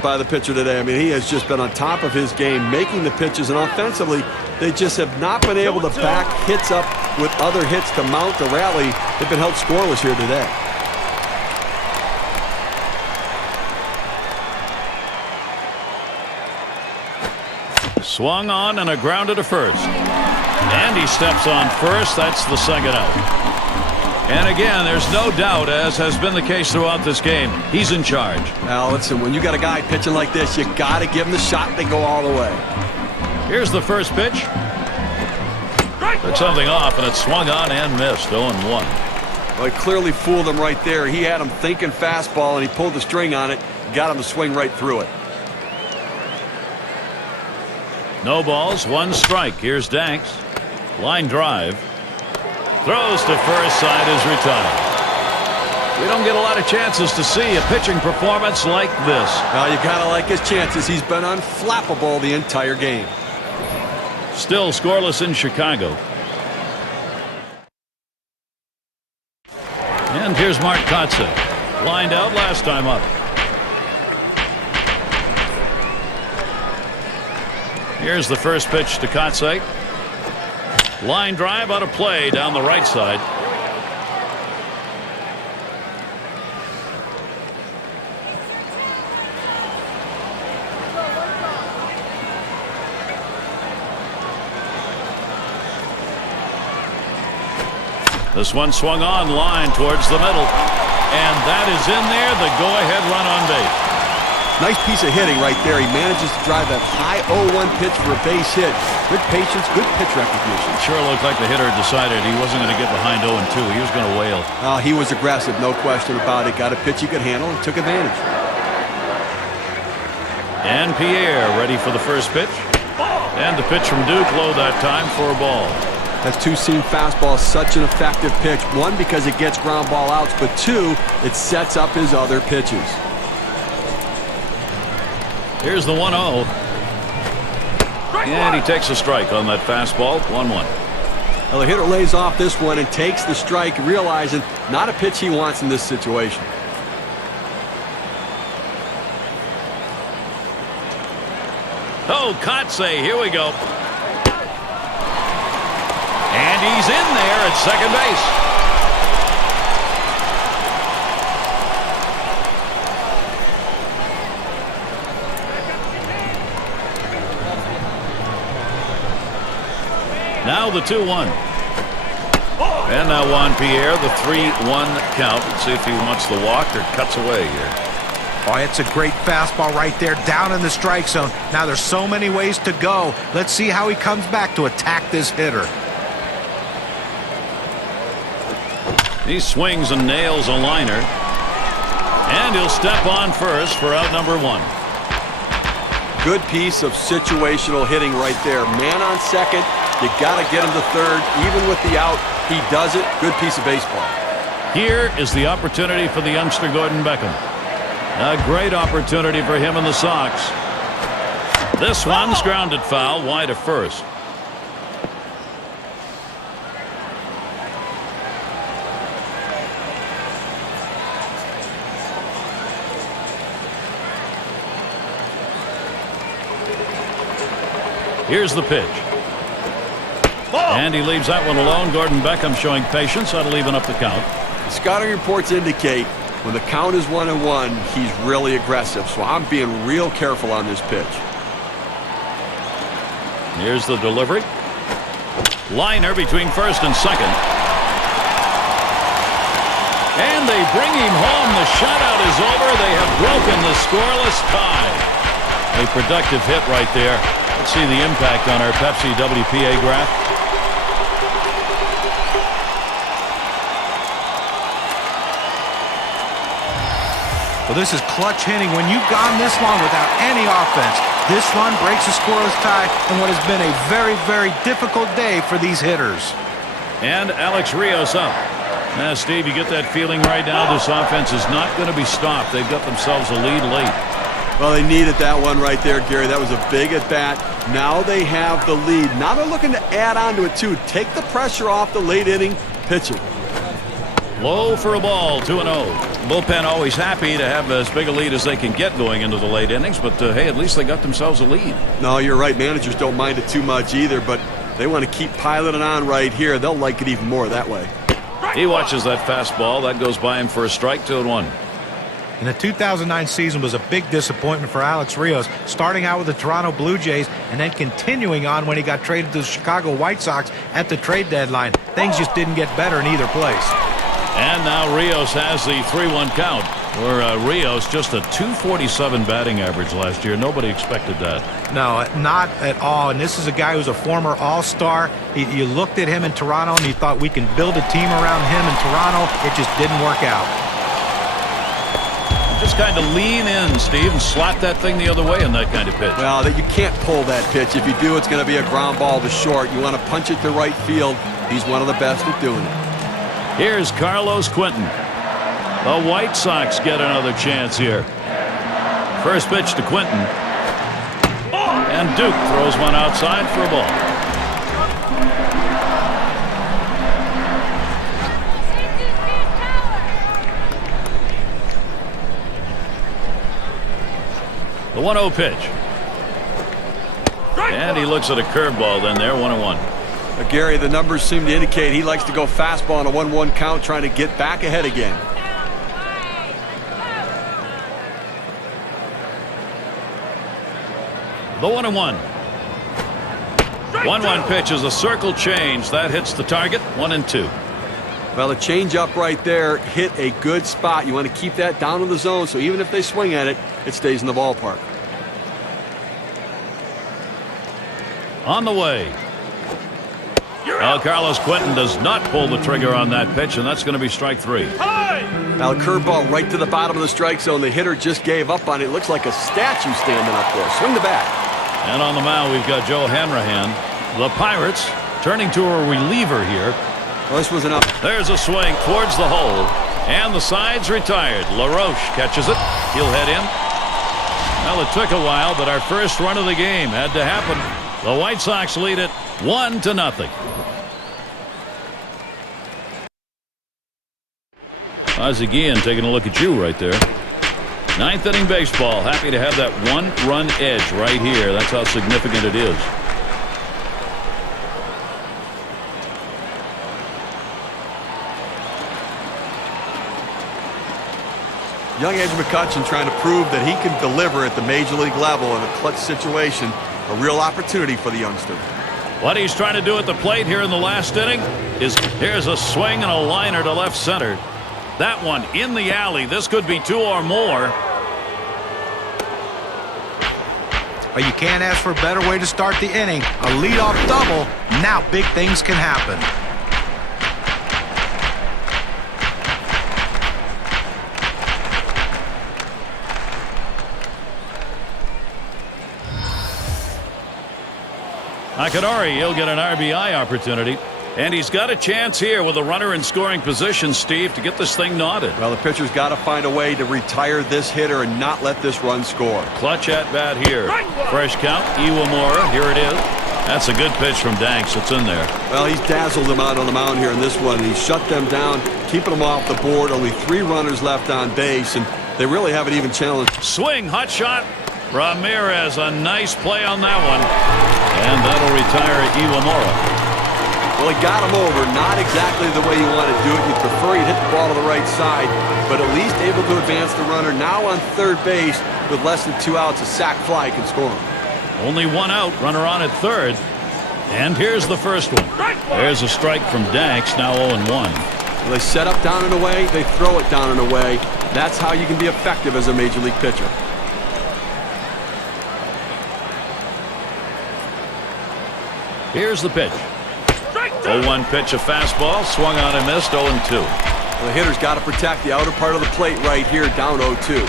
by the pitcher today. I mean, he has just been on top of his game, making the pitches, and offensively, they just have not been able to back hits up with other hits to mount the rally. They've been held scoreless here today. Swung on and a grounder to first. And he steps on first. That's the second out. And again, there's no doubt, as has been the case throughout this game, he's in charge. Now, listen, when you got a guy pitching like this, you got to give him the shot to go all the way. Here's the first pitch. Took something off, and it swung on and missed. 0-1. Well, he clearly fooled him right there. He had him thinking fastball, and he pulled the string on it, got him to swing right through it. No balls, 1 strike. Here's Danks. Line drive. Throws to first, side is retired. We don't get a lot of chances to see a pitching performance like this. Well, you got to like his chances. He's been unflappable the entire game. Still scoreless in Chicago. And here's Mark Kotze. Lined out last time up. Here's the first pitch to Kotze. Line drive out of play down the right side. This one swung on line towards the middle. And that is in there, the go-ahead run on base. Nice piece of hitting right there. He manages to drive that high 0-1 pitch for a base hit. Good patience, good pitch recognition. Sure looked like the hitter decided he wasn't going to get behind 0-2. He was going to wail. He was aggressive, no question about it. Got a pitch he could handle and took advantage. And Pierre ready for the first pitch. And the pitch from Duke low that time for a ball. That two-seam fastball is such an effective pitch. 1, because it gets ground ball outs, but 2, it sets up his other pitches. Here's the 1-0. And he takes a strike on that fastball. 1-1. Well, the hitter lays off this one and takes the strike, realizing not a pitch he wants in this situation. Oh, Kotze, here we go. And he's in there at second base. Now the 2-1. And now Juan Pierre, the 3-1 count. Let's see if he wants the walk or cuts away here. Oh, it's a great fastball right there, down in the strike zone. Now there's so many ways to go. Let's see how he comes back to attack this hitter. He swings and nails a liner. And he'll step on first for out number 1. Good piece of situational hitting right there. Man on second. You got to get him to third. Even with the out, he does it. Good piece of baseball. Here is the opportunity for the youngster Gordon Beckham. A great opportunity for him and the Sox. This one's grounded foul wide of first. Here's the pitch. And he leaves that one alone. Gordon Beckham showing patience. That'll even up the count. The scouting reports indicate when the count is 1-1, he's really aggressive. So I'm being real careful on this pitch. Here's the delivery. Liner between first and second. And they bring him home. The shutout is over. They have broken the scoreless tie. A productive hit right there. Let's see the impact on our Pepsi WPA graph. Well, this is clutch hitting. When you've gone this long without any offense, this run breaks a scoreless tie in what has been a very, very difficult day for these hitters. And Alex Rios up. Now, Steve, you get that feeling right now this offense is not going to be stopped. They've got themselves a lead late. Well, they needed that one right there, Gary. That was a big at-bat. Now they have the lead. Now they're looking to add on to it, too. Take the pressure off the late inning pitching. Low for a ball, 2-0. Bullpen always happy to have as big a lead as they can get going into the late innings, but hey, at least they got themselves a lead. No, you're right. Managers don't mind it too much either, but they want to keep piling on right here. They'll like it even more that way. He watches that fastball. That goes by him for a strike, 2-1. And the 2009 season was a big disappointment for Alex Rios, starting out with the Toronto Blue Jays and then continuing on when he got traded to the Chicago White Sox at the trade deadline. Things just didn't get better in either place. And now Rios has the 3-1 count. For Rios, just a .247 batting average last year. Nobody expected that. No, not at all. And this is a guy who's a former All-Star. You looked at him in Toronto and you thought we can build a team around him in Toronto. It just didn't work out. Just kind of lean in, Steve, and slap that thing the other way in that kind of pitch. Well, that you can't pull that pitch. If you do, it's going to be a ground ball to short. You want to punch it to right field. He's one of the best at doing it. Here's Carlos Quentin. The White Sox get another chance here. First pitch to Quentin. And Duke throws one outside for a ball. The 1-0 pitch. And he looks at a curveball then there, 1-1. Gary, the numbers seem to indicate he likes to go fastball on a 1-1 count, trying to get back ahead again. The 1-1. 1-1 pitch is a circle change. That hits the target, 1-2. Well, a changeup right there hit a good spot. You want to keep that down in the zone, so even if they swing at it, it stays in the ballpark. On the way. Well, Carlos Quentin does not pull the trigger on that pitch, and that's going to be strike 3. Now, a curveball right to the bottom of the strike zone. The hitter just gave up on it. It looks like a statue standing up there. Swing the bat. And on the mound, we've got Joe Hanrahan. The Pirates turning to a reliever here. Well, this was enough. There's a swing towards the hole, and the side's retired. LaRoche catches it. He'll head in. Well, it took a while, but our first run of the game had to happen. The White Sox lead it 1-0. Ozzie Guillen taking a look at you right there. Ninth inning baseball. Happy to have that one-run edge right here. That's how significant it is. Young Edge McCutchen trying to prove that he can deliver at the major league level in a clutch situation. A real opportunity for the youngster. What he's trying to do at the plate here in the last inning is here's a swing and a liner to left center. That one in the alley. This could be 2 or more. But you can't ask for a better way to start the inning. A leadoff double. Now big things can happen. Akadori, he'll get an RBI opportunity. And he's got a chance here with a runner in scoring position, Steve, to get this thing knotted. Well, the pitcher's got to find a way to retire this hitter and not let this run score. Clutch at bat here. Fresh count, Iwamura. Here it is. That's a good pitch from Danks. It's in there. Well, he's dazzled them out on the mound here in this one. He shut them down, keeping them off the board. Only 3 runners left on base, and they really haven't even challenged. Swing, hot shot. Ramirez, a nice play on that one. And that'll retire Iwamura. Well, he got him over. Not exactly the way you want to do it. You'd prefer he'd hit the ball to the right side, but at least able to advance the runner. Now on third base with less than 2 outs, a sac fly can score him. Only 1 out, runner on at third. And here's the first one. There's a strike from Danks, now 0-1. Well, they set up down and away. They throw it down and away. That's how you can be effective as a major league pitcher. Here's the pitch. 0-1 pitch, a fastball, swung on and missed. 0-2. Well, the hitter's got to protect the outer part of the plate right here, down 0-2.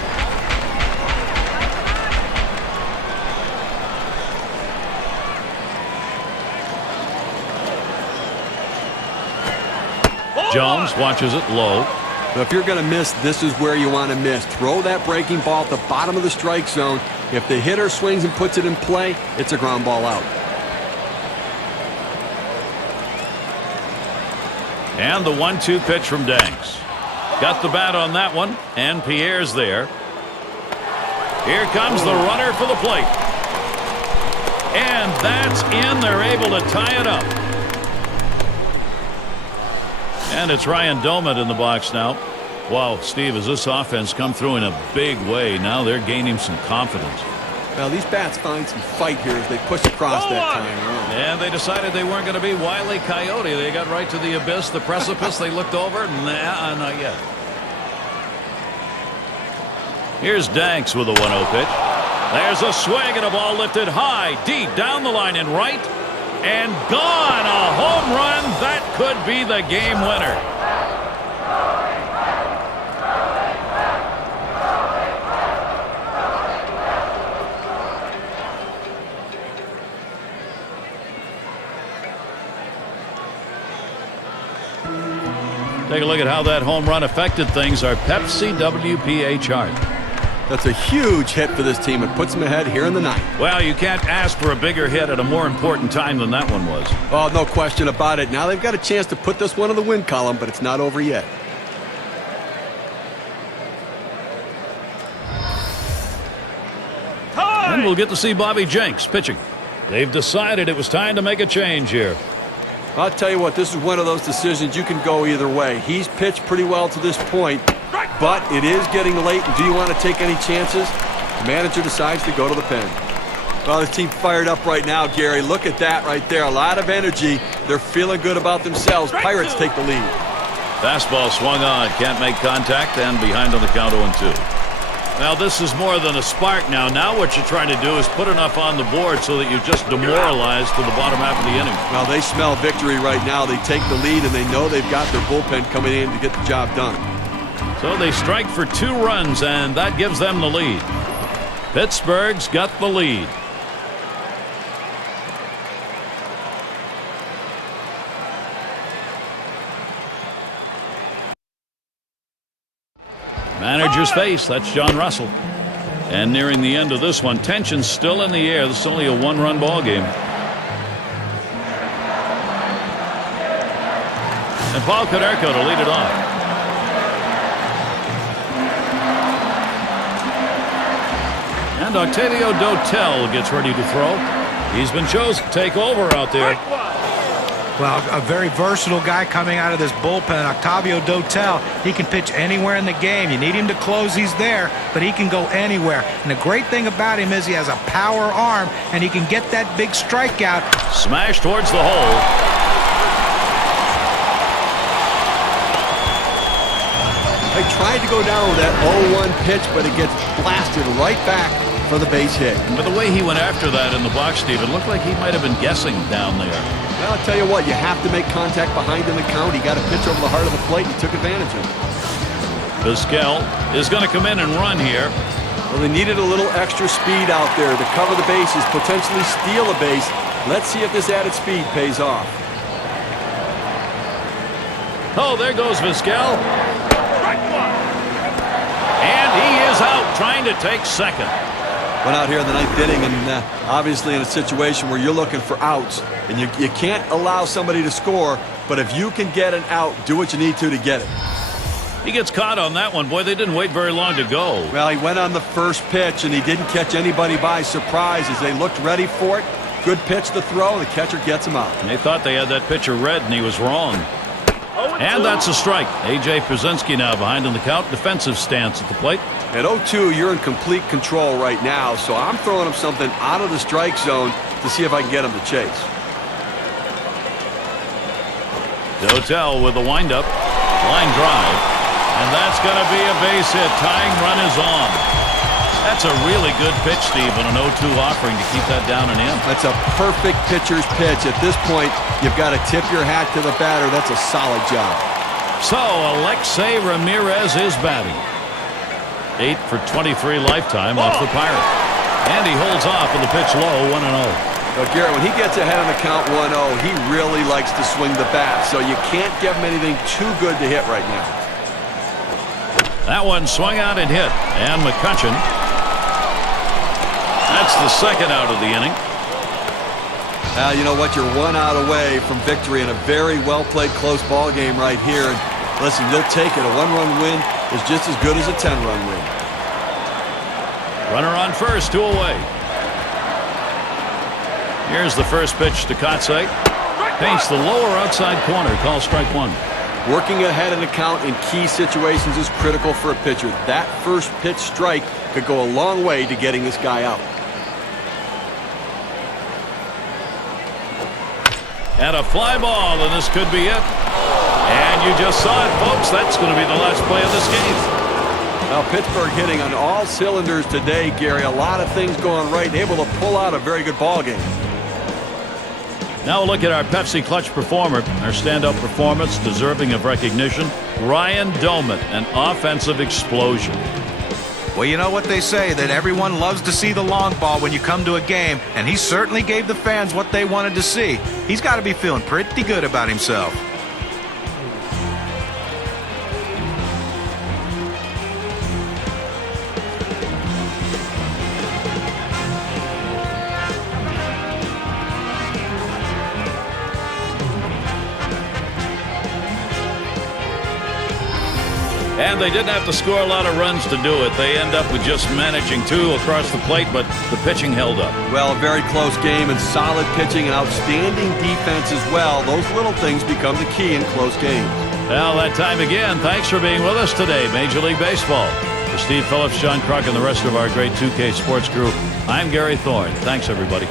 Jones watches it low. But if you're going to miss, this is where you want to miss. Throw that breaking ball at the bottom of the strike zone. If the hitter swings and puts it in play, it's a ground ball out. And the 1-2 pitch from Danks. Got the bat on that one, and Pierre's there. Here comes the runner for the plate. And that's in. They're able to tie it up. And it's Ryan Doumit in the box now. Wow, Steve, has this offense come through in a big way? Now they're gaining some confidence. Well, these bats find some fight here as they push across that time around. And they decided they weren't going to be Wile E. Coyote. They got right to the abyss, the precipice. They looked over. Nah, not yet. Here's Danks with a 1-0 pitch. There's a swing and a ball lifted high, deep, down the line and right. And gone. A home run. That could be the game winner. Take a look at how that home run affected things. Our Pepsi WPA chart. That's a huge hit for this team. It puts them ahead here in the ninth. Well, you can't ask for a bigger hit at a more important time than that one was. Oh, no question about it. Now they've got a chance to put this one in the win column, but it's not over yet. And we'll get to see Bobby Jenks pitching. They've decided it was time to make a change here. I'll tell you what, this is one of those decisions you can go either way. He's pitched pretty well to this point, but it is getting late, and do you want to take any chances? The manager decides to go to the pen. Well, this team fired up right now, Gary. Look at that right there. A lot of energy. They're feeling good about themselves. Pirates take the lead. Fastball swung on. Can't make contact, and behind on the count 0-2. Now, this is more than a spark now. Now what you're trying to do is put enough on the board so that you're just demoralized to the bottom half of the inning. Well, they smell victory right now. They take the lead, and they know they've got their bullpen coming in to get the job done. So they strike for 2 runs, and that gives them the lead. Pittsburgh's got the lead. Manager's face, that's John Russell. And nearing the end of this one, tension's still in the air. This is only a 1-run ball game. And Paul Konerko to lead it off. And Octavio Dotel gets ready to throw. He's been chosen to take over out there. Well, a very versatile guy coming out of this bullpen, Octavio Dotel. He can pitch anywhere in the game. You need him to close, he's there, but he can go anywhere. And the great thing about him is he has a power arm, and he can get that big strikeout. Smash towards the hole. They tried to go down with that 0-1 pitch, but it gets blasted right back for the base hit. But the way he went after that in the box, Steve, it looked like he might have been guessing down there. Well, I'll tell you what, you have to make contact behind in the count. He got a pitch over the heart of the plate and took advantage of it. Vizquel is going to come in and run here. Well, they needed a little extra speed out there to cover the bases, potentially steal a base. Let's see if this added speed pays off. Oh, there goes Vizquel. And he is out trying to take second. Went out here in the ninth inning, and obviously in a situation where you're looking for outs, and you can't allow somebody to score, but if you can get an out, do what you need to get it. He gets caught on that one. Boy, they didn't wait very long to go. Well, he went on the first pitch, and he didn't catch anybody by surprise as they looked ready for it. Good pitch to throw. The catcher gets him out. And they thought they had that pitcher read, and he was wrong. And that's a strike. A.J. Pierzynski now behind in the count. Defensive stance at the plate. At 0-2, you're in complete control right now, so I'm throwing him something out of the strike zone to see if I can get him to chase. Dotel with the windup. Line drive. And that's going to be a base hit. Tying run is on. That's a really good pitch, Steve, and an 0-2 offering to keep that down and in. That's a perfect pitcher's pitch. At this point, you've got to tip your hat to the batter. That's a solid job. So, Alexei Ramirez is batting. 8 for 23 lifetime off the Pirate. And he holds off with the pitch low, 1-0. Well, Garrett, when he gets ahead on the count 1-0, he really likes to swing the bat, so you can't give him anything too good to hit right now. That one swung out and hit. And McCutcheon. That's the second out of the inning. You know what? You're 1 out away from victory in a very well-played close ball game right here. And listen, you'll take it. A 1-run win is just as good as a 10-run win. Runner on first, 2 away. Here's the first pitch to Kotsay. Paints the lower outside corner. Call strike 1. Working ahead in the count in key situations is critical for a pitcher. That first pitch strike could go a long way to getting this guy out. And a fly ball, and this could be it. And you just saw it, folks. That's going to be the last play of this game. Well, Pittsburgh hitting on all cylinders today, Gary. A lot of things going right. Able to pull out a very good ball game. Now we'll look at our Pepsi Clutch performer. Our stand-up performance deserving of recognition. Ryan Doumit, an offensive explosion. Well, you know what they say, that everyone loves to see the long ball when you come to a game, and he certainly gave the fans what they wanted to see. He's got to be feeling pretty good about himself. And they didn't have to score a lot of runs to do it. They end up with just managing 2 across the plate, but the pitching held up. Well, a very close game and solid pitching and outstanding defense as well. Those little things become the key in close games. Well, that time again. Thanks for being with us today, Major League Baseball. For Steve Phillips, John Kruk, and the rest of our great 2K Sports crew, I'm Gary Thorne. Thanks, everybody.